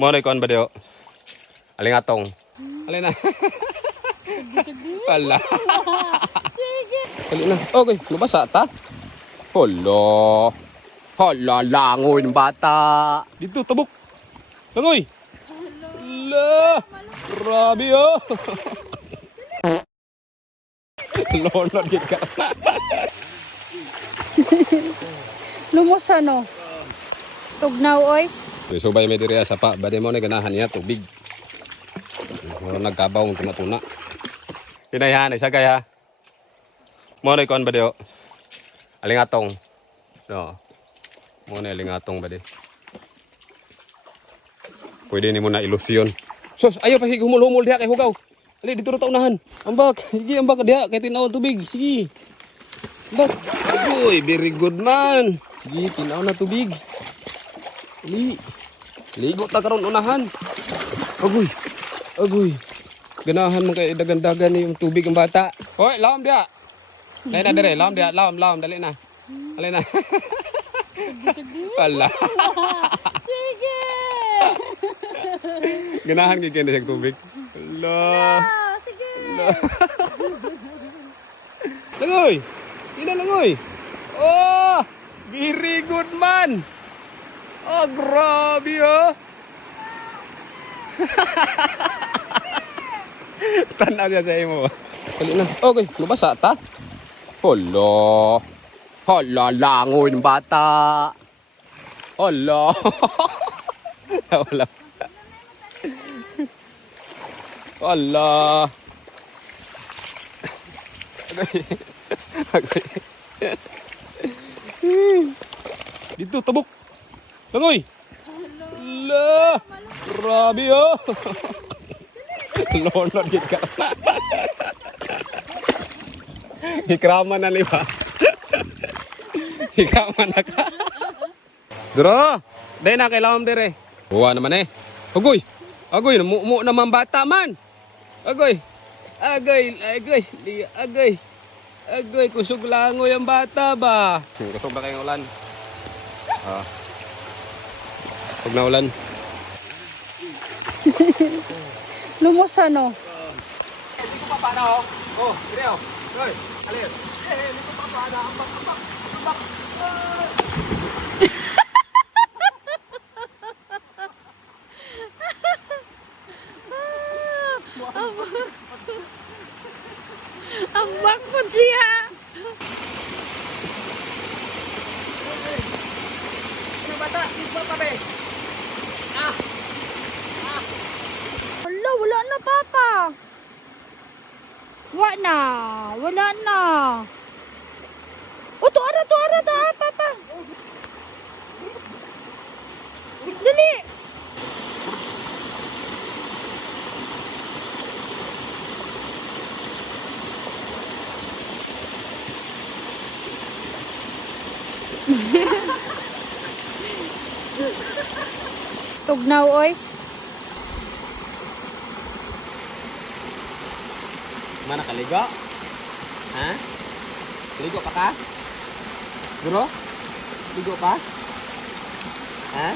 Mo na ikon ba diyo? Aling atong. Alin na. Wala. Sige. Na. Okay, nabasa ta. Hala. Hala, langoy ng bata. Dito, tabok. Langoy. Hala. Grabe oh. Lonod yun ka. Lumos ano? Tugnaw oy. Subay may diri sa pa. Bade mo na ganahan niya tubig. Nagkabaw ng tuna-tuna. Tinayahan, isa kaya. Mo na ikon ba diyo? Aling atong. No. Mo na aling atong ba di? Pwede ni mo na ilusyon. Sus, ayaw pa sige humul-humul diha kay hugaw. Ali dito ra ta unahan. Ambak, sige ambak diha kay tinaw tubig. Sige. Ambak. Uy, very good man. Sige, tinaw na tubig. Ali. Ligo ta karon unahan. Agoy. Agoy. Ganahan man kay dagan-dagan ni yung tubig ang bata. Hoy, lawom diha. Dali na dire, lawom diha, lawom, dali na. Dali na. Wala. Sige. Ganahan gid kay tubig. Allah. Sige. Langoy! Ina langoy! Oh! Very good man! Oh, grabe oh! Tanaw niya sa imo. Dali na. Okay, nabasa ta? Hala. Hala, langoy ng bata. Hala. Wala. Hala. Agoy. Dito, tabok. Langoy. Hala. Grabe oh. Lonod yun ka. Hikraman na liba. Hikraman na ka. Duro. Dahil na kailangan dire. Huwa naman eh. Agoy. Agoy. Mu naman bata man. Agoy. Agoy. Agoy. Agoy. Agoy. Kusog langoy ang bata ba? Kusog na kayong ulan. Kusog na ulan. Lumos ano? Hindi ko pa paano. Oh, dire oh. Hoy, alis. Hindi ko pa paano. Ambak. Ang bakod siya. Si bata, siswa pa be. Wala na papa. Wala na. O, tuara ta, papa. Dali. Tugnaw oy. Mana kaligo? Ha? Ligo pa ka? Duro? Ligo pa? Ha?